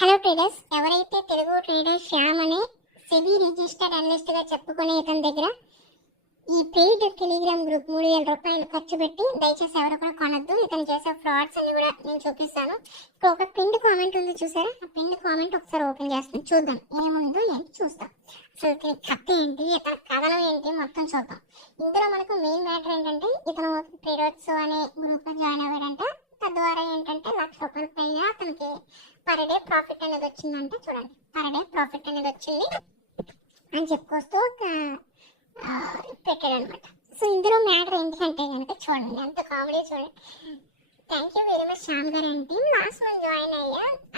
Hello traders, ఎవరైతే Telugu trader Shyam అనే SEBI registered analyst గా చెప్పుకునే ఇతని దగ్గర ఈ పెయిడ్ టెలిగ్రామ్ గ్రూప్ 3000 రూపాయలు ఖర్చు పెట్టి దయచేసి ఎవరు కూడా కొనద్దు. ఇతను చేసే ఫ్రాడ్స్ అన్ని కూడా నేను చూపిస్తాను. ఇక్కడ ఒక పిన్ కామెంట్ ఉంది చూసారా, ఆ పిన్ కామెంట్ ఒకసారి ఓపెన్ చేస్తాను, చూద్దాం ఏముందో ఏంటి చూస్తాం. అసలు ఇతని కథ ఏంటి, ఇతని కథనం ఏంటి మొత్తం చూద్దాం. ఇందులో మనకు మెయిన్ మ్యాటర్ ఏంటంటే ఇతను ట్రేడర్స్ అనే గ్రూప్ లో జాయిన్ అవ్వాడంట. తద్వారా ఏంటంటే ₹1,00,000 పైగా అతనికి పర్ డే ప్రాఫిట్ అనేది వచ్చిందంటే చూడండి, పర్ డే ప్రాఫిట్ అనేది వచ్చింది అని చెప్పుకొస్తూ పెట్టాడు అనమాట. సో ఇందులో మ్యాటర్ ఏంటంటే కనుక చూడండి, ఎంత కామెడీ చూడండి. Thank you very much Shyam గారు అంటే లాస్ట్ మంత్ జాయిన్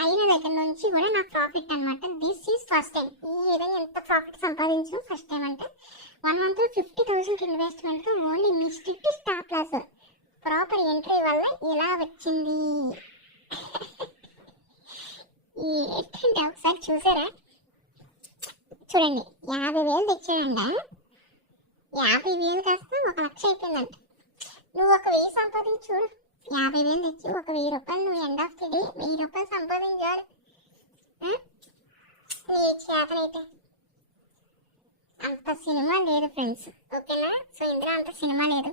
అయిన దగ్గర నుంచి కూడా నాకు ప్రాఫిట్ అనమాట. This is first time. ఈ విధంగా ఎంత ప్రాఫిట్ సంపాదించడం ఫస్ట్ టైం అంటే 1 month 50,000 investment only mistake stop loss proper entry వల్ల ఇలా వచ్చింది. ఏంటంటే ఒకసారి చూసారా, చూడండి 50,000 తెచ్చాడంట. 50,000 కాస్త 1,00,000 అయిపోయిందంట. నువ్వు ఒక 1000 సంపాదించు చూడు. 50,000 తెచ్చి ఒక ₹1,000 నువ్వు ఎండ్ ఆఫ్ ది డే ₹1,000 సంపాదించాలి నీ చేతనైతే. అంత సినిమా లేదు ఫ్రెండ్స్, ఓకేనా? సో ఇందులో అంత సినిమా లేదు.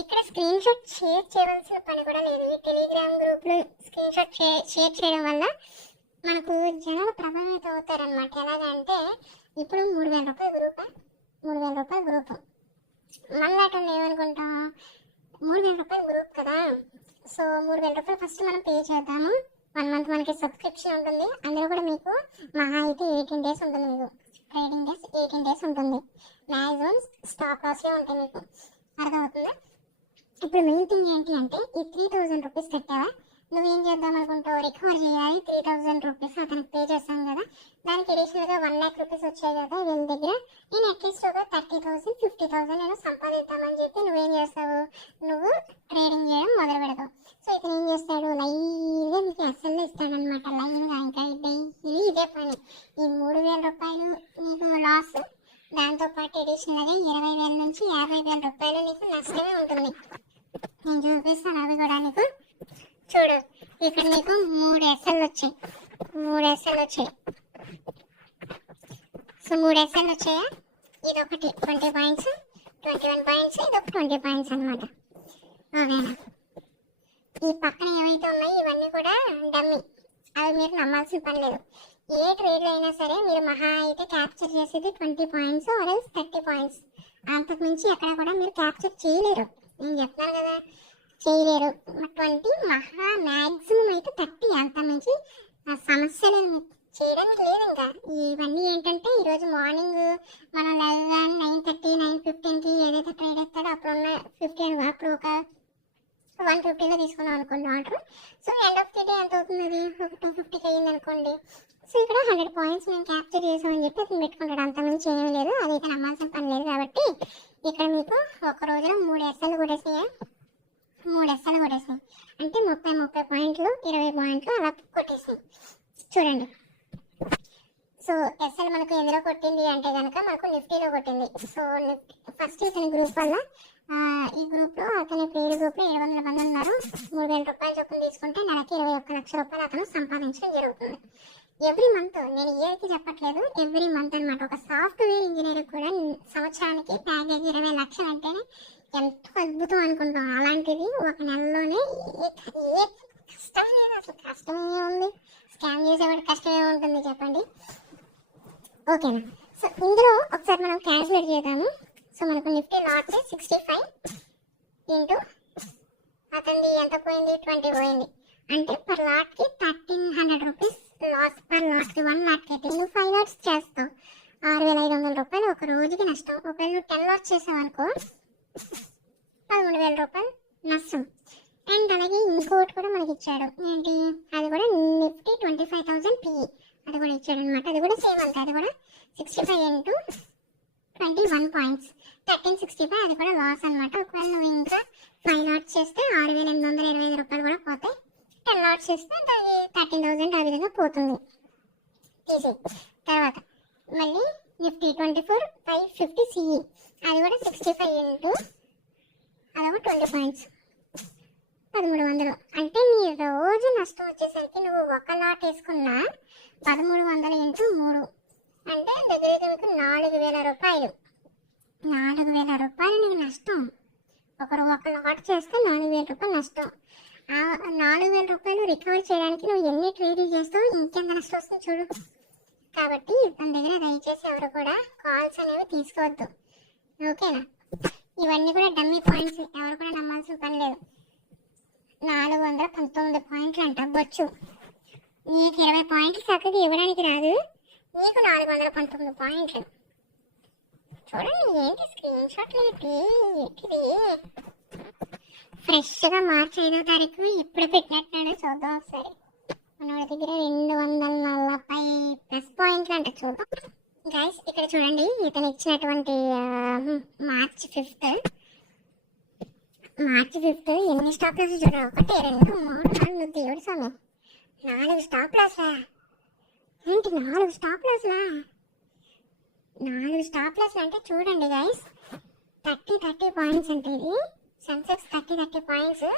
ఇక్కడ స్క్రీన్ షాట్ షేర్ చేయవలసిన పని కూడా లేదు. ఈ టెలిగ్రామ్ గ్రూప్ లో స్క్రీన్ షాట్ షేర్ చేయడం వల్ల మనకు జనాలు ప్రభావితం అవుతారనమాట. ఎలాగంటే ఇప్పుడు ₹3,000 గ్రూప్, ₹3,000 గ్రూప్ మళ్ళాట ఏమనుకుంటాం, ₹3,000 గ్రూప్ కదా. సో ₹3,000 ఫస్ట్ మనం పే చేద్దాము. 1 month మనకి సబ్స్క్రిప్షన్ ఉంటుంది. అందులో కూడా మీకు మహా అయితే 18 days ఉంటుంది. మీకు ట్రేడింగ్ డేస్ 18 days ఉంటుంది. మ్యాక్సిమం స్టాక్ లాస్లో ఉంటాయి. మీకు అర్థమవుతుందా? ఇప్పుడు మెయిన్ థింగ్ ఏంటి అంటే ఈ ₹3,000 కట్టావా, నువ్వేం చేద్దాం అనుకుంటావు, రికవర్ చేయాలి. ₹3,000 అతనికి పే చేస్తాం కదా, దానికి అడిషనల్గా ₹1,00,000 వచ్చాయి కదా వీళ్ళ దగ్గర. నేను అట్లీస్ట్ ఒక 30,000 50,000 నేను సంపాదిద్దామని చెప్పి నువ్వేం చేస్తావు, నువ్వు ట్రేడింగ్ చేయడం మొదలు పెడతావు. సో ఇతను ఏం చేస్తాడు, లైన్గా మీకు అసలు ఇస్తాడనమాట. లైన్గా ఇంకా డైలీ ఇదే పని. ఈ ₹3,000 నీకు లాస్, దాంతోపాటు అడిషనల్గా 20,000 నుంచి 50,000 నీకు నష్టమే ఉంటుంది. నేను చూపిస్తాను అవి కూడా నీకు. చూడు, ఇక్కడ నీకు 3 SL వచ్చాయి. 3 SL వచ్చాయి. సో 3 SL వచ్చాయా, ఇదొకటి 20 పాయింట్స్, 21 పాయింట్స్, ఇదొక 20 పాయింట్స్ అనమాట. ఓకేనా? ఈ పక్కన ఏవైతే ఉన్నాయో ఇవన్నీ కూడా డమ్మీ, అవి మీరు నమ్మాల్సిన పని లేదు. ఏ ట్రేడ్లో అయినా సరే మీరు మహా అయితే క్యాప్చర్ చేసేది 20 పాయింట్స్ ఆర్ 30 పాయింట్స్. అంతకుమించి ఎక్కడ కూడా మీరు క్యాప్చర్ చేయలేరు. నేను చెప్తాను కదా, చేయలేరు. 20 మహా మ్యాక్సిమం అయితే 30, అంతమించి సమస్యలు చేయడానికి లేదు. ఇంకా ఇవన్నీ ఏంటంటే ఈరోజు మార్నింగ్ మనం లైవ్ 9:30 9:15కి ఏదైతే ట్రేడ్ ఎత్తాడో అప్పుడు ఉన్న 50 అప్పుడు ఒక 150లో తీసుకున్నాం అనుకోండి order. So end of the day ఎంత అవుతుంది, అది ఒక 250కి అయ్యింది అనుకోండి. సో ఇక్కడ 100 పాయింట్స్ మేము క్యాప్చర్ చేసామని చెప్పి అతను పెట్టుకుంటాడు. అంతమంది ఏమీ లేదు, అదైతే నమ్మాల్సిన పని లేదు. కాబట్టి ఇక్కడ మీకు ఒక రోజులో 3 SL కొట్టేసాయి. 3 SL కొట్టేసాయి అంటే 30 పాయింట్లు 20 పాయింట్లు అలా కొట్టేసాయి. చూడండి, సో SL మనకు ఎందులో కొట్టింది అంటే కనుక మనకు నిఫ్టీలో కొట్టింది. సో ఫస్ట్ ఇతని గ్రూప్ వల్ల, ఈ గ్రూప్లో అతని పేరు గ్రూప్లో 700 మంది ఉన్నారు. ₹3,000 చొప్పున తీసుకుంటే నెలకి ₹21,00,000 అతను సంపాదించడం జరుగుతుంది. ఎవ్రీ మంత్, నేను ఇయర్కి చెప్పట్లేదు, ఎవ్రీ మంత్ అనమాట. ఒక సాఫ్ట్వేర్ ఇంజనీర్ కూడా సంవత్సరానికి ప్యాకేజ్ 20 లక్షలు అంటేనే ఎంతో అద్భుతం అనుకుంటాం. అలాంటిది ఒక నెలలోనే ఏ కష్టం లేదు. అసలు కష్టమే ఉంది, స్కామ్ చేసేవాడు కష్టమే ఉంటుంది చెప్పండి, ఓకేనా? సో ఇందులో ఒకసారి మనం క్యాల్కులేట్ చేద్దాము. సో మనకు నిఫ్టీ లాట్ 65 ఇంటూ అతనిది ఎంత పోయింది, 20 పోయింది. అంటే పర్ లాట్కి ₹1,300 లాస్. పర్ లాట్కి 1 లాట్కి అయితే నువ్వు 5 లాట్స్ చేస్తావు, ₹6,500 ఒక రోజుకి నష్టం. ఒకవేళ నువ్వు 10 లాట్స్ చేసావు అనుకో ₹13,000 నష్టం. అండ్ అలాగే ఇంకోటి కూడా మనకి ఇచ్చాడు ఏంటి, అది కూడా నిఫ్టీ 25,000 PE అది కూడా ఇచ్చాడు అనమాట. అది కూడా సేమ్ అంతే, అది కూడా 65 ఇంటూ 21 పాయింట్స్ 1365, అది కూడా లాస్ అనమాట. ఒకవేళ నువ్వు ఇంకా 5 లాట్స్ చేస్తే ₹6,825 కూడా పోతాయి. 10 లాట్స్ చేస్తే దానికి 13,000 ఆ విధంగా పోతుంది తీసి. తర్వాత మళ్ళీ నిఫ్టీ 24,550 CE అది కూడా 65 ఇంటూ అదొక 20 పాయింట్స్ 1300. అంటే నీ రోజు నష్టం వచ్చేసరికి నువ్వు ఒక లాట్ వేసుకున్నా 1300 ఇంటూ 3 అంటే దగ్గర మీకు 4000 రూపాయలు. 4000 రూపాయలు నీకు నష్టం. ఒకరు ఆర్డర్ చేస్తే 4000 రూపాయలు నష్టం. ఆ 4000 రూపాయలు రికవర్ చేయడానికి నువ్వు ఎన్ని ట్రేడ్ చేస్తావు, ఇంకెంత నష్టం వస్తుంది చూడు. కాబట్టి తన దగ్గర దయచేసి ఎవరు కూడా కాల్స్ అనేవి తీసుకోవద్దు, ఓకేనా. ఇవన్నీ కూడా డమ్మీ పాయింట్స్, ఎవరు కూడా నమ్మాల్సిన పని లేదు. 419 పాయింట్లు అంట బొచ్చు. నీకు 20 పాయింట్లు చక్కగా ఇవ్వడానికి రాదు, నీకు 419 పాయింట్లు. చూడండి ఏంటి స్క్రీన్ షాట్లు ఏంటిది. ఫ్రెష్గా మార్చి 5వ తారీఖు ఇప్పుడు పెట్టినట్టున్నాడు, చూద్దాం ఒకసారి. మన దగ్గర 240+ పాయింట్లు అంట, చూద్దాం గైస్. ఇక్కడ చూడండి ఇతను ఇచ్చినటువంటి మార్చి 5th ఎన్ని స్టాప్ లాస్ చూడ. 1 2 3 4 దేవుడు స్వామి, 4 స్టాప్ లాసా ఏంటి? 4 స్టాప్ లాస్లా, 4 స్టాప్ లాస్ అంటే చూడండి గైస్. 30 పాయింట్స్ అంటే ఇది. సెన్సెక్స్ 30 పాయింట్స్,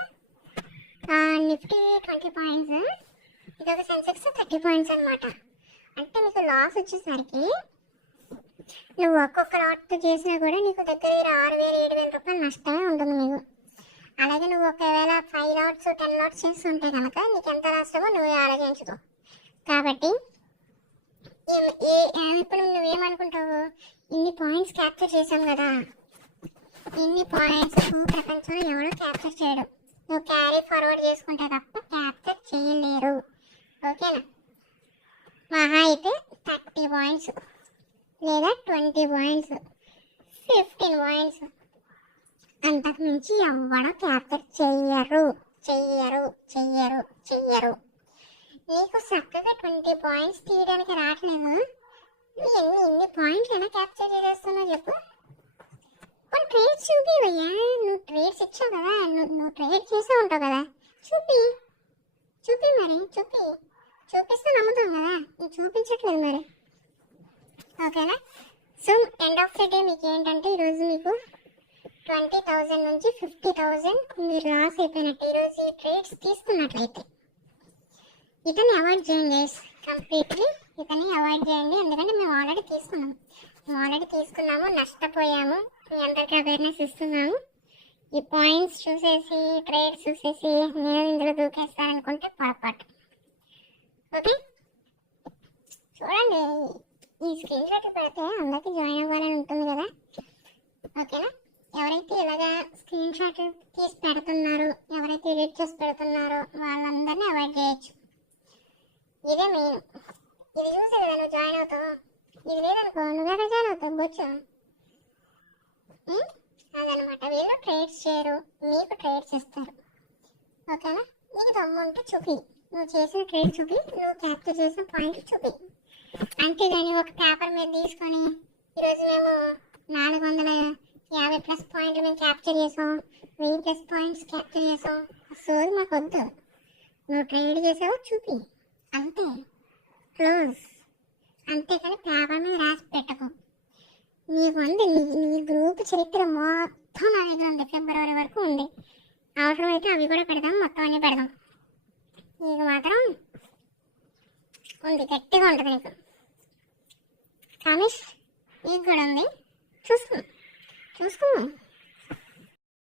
నిఫ్టీ 20 పాయింట్స్, ఇదొక సెన్సెక్స్ 30 పాయింట్స్ అనమాట. అంటే మీకు లాస్ వచ్చేసరికి నువ్వు ఒక్కొక్క లాట్ చేసినా కూడా నీకు దగ్గర 6000-7000 రూపాయలు నష్టమే ఉంటుంది మీకు. అలాగే నువ్వు ఒకవేళ 5 లాట్స్ 10 లాట్స్ చేస్తుంటే కనుక నీకు ఎంత నష్టమో నువ్వే ఆలోచించుకో. కాబట్టి ఇప్పుడు నువ్వేమనుకుంటావు, ఇన్ని పాయింట్స్ క్యాప్చర్ చేసాం కదా, ఇన్ని పాయింట్స్ ప్రపంచంలో ఎవరో క్యాప్చర్ చేయడు. నువ్వు క్యారీ ఫార్వర్డ్ చేసుకుంటే తప్ప క్యాప్చర్ చేయలేరు, ఓకేనా. మహా అయితే 30 పాయింట్స్ లేదా 20 పాయింట్స్, 15 పాయింట్స్, అంతకు మించి ఎవడో క్యాప్చర్ చెయ్యరు. నీకు చక్కగా 20 పాయింట్స్ తీయడానికి రావట్లేదు, నువ్వు ఎన్ని పాయింట్లు అయినా క్యాప్చర్ చేసేస్తున్నావు చెప్పు. కొన్ని ట్రేడ్స్ చూపివయ్యా, నువ్వు ట్రేడ్స్ ఇచ్చావు కదా, నువ్వు ట్రేడ్ చేసే ఉంటావు కదా, చూపి మరి చూపిస్తే నమ్ముతాం కదా, నువ్వు చూపించట్లేదు మరి, ఓకేనా. So end of the day మీకు ఏంటంటే ఈరోజు మీకు 20,000 నుంచి 50,000 మీరు లాస్ అయిపోయినట్టు ఈరోజు ఈ ట్రేడ్స్ తీసుకున్నట్లయితే. ఇతన్ని అవాయిడ్ చేయండి గైస్, కంప్లీట్లీ ఇతన్ని అవాయిడ్ చేయండి. ఎందుకంటే మేము ఆల్రెడీ తీసుకున్నాము, నష్టపోయాము, మీ అందరికీ అవేర్నెస్ ఇస్తున్నాము. ఈ పాయింట్స్ చూసేసి ట్రేడ్స్ చూసేసి నేను ఇందులో దూకేస్తాననుకుంటే పొరపాటు, ఓకే. చూడండి ఈ స్క్రీన్ షాట్ పెడితే అందరికీ జాయిన్ అవ్వాలని ఉంటుంది కదా, ఓకేనా. ఎవరైతే ఇలాగా స్క్రీన్ షాట్ తీసి పెడుతున్నారో, ఎవరైతే ఎడిట్ చేసి పెడుతున్నారో వాళ్ళందరినీ అవాయిడ్ చేయొచ్చు. ఇదే మెయిన్. ఇది చూసే కదా నువ్వు జాయిన్ అవుతావు, ఇది లేదనుకో నువ్వు ఎక్కడ జాయిన్ అవుతావు బొచ్చు. అదనమాట, వీళ్ళు ట్రేడ్స్ చేయరు, మీకు ట్రేడ్స్ ఇస్తారు, ఓకేనా. నీకు దమ్ము ఉంటే చూపి, నువ్వు చేసిన ట్రేడ్ చూపి, నువ్వు క్యాప్చర్ చేసిన పాయింట్ చూపి. అంతేగాని ఒక పేపర్ మీద తీసుకొని ఈరోజు మేము 450+ పాయింట్లు మేము క్యాప్చర్ చేసాం, 1000+ పాయింట్స్ క్యాప్చర్ చేసాం, సోది మాకు వద్దు. నువ్వు ట్రేడ్ చేసావో చూపి, అంతే, క్లోజ్. అంతేకాని పేపర్ మీద రాసి పెట్టకు. నీకు ఉంది, నీ గ్రూప్ చరిత్ర మొత్తం నా దగ్గర ఉంది, ఫిబ్రవరి వరకు ఉంది. అవసరమైతే అవి కూడా పెడదాం, మొత్తం అన్నీ పెడదాం. నీకు మాత్రం ఉంది, గట్టిగా ఉంటుంది నీకు. కామిష్ నీకు కూడా ఉంది, చూసుకున్నాం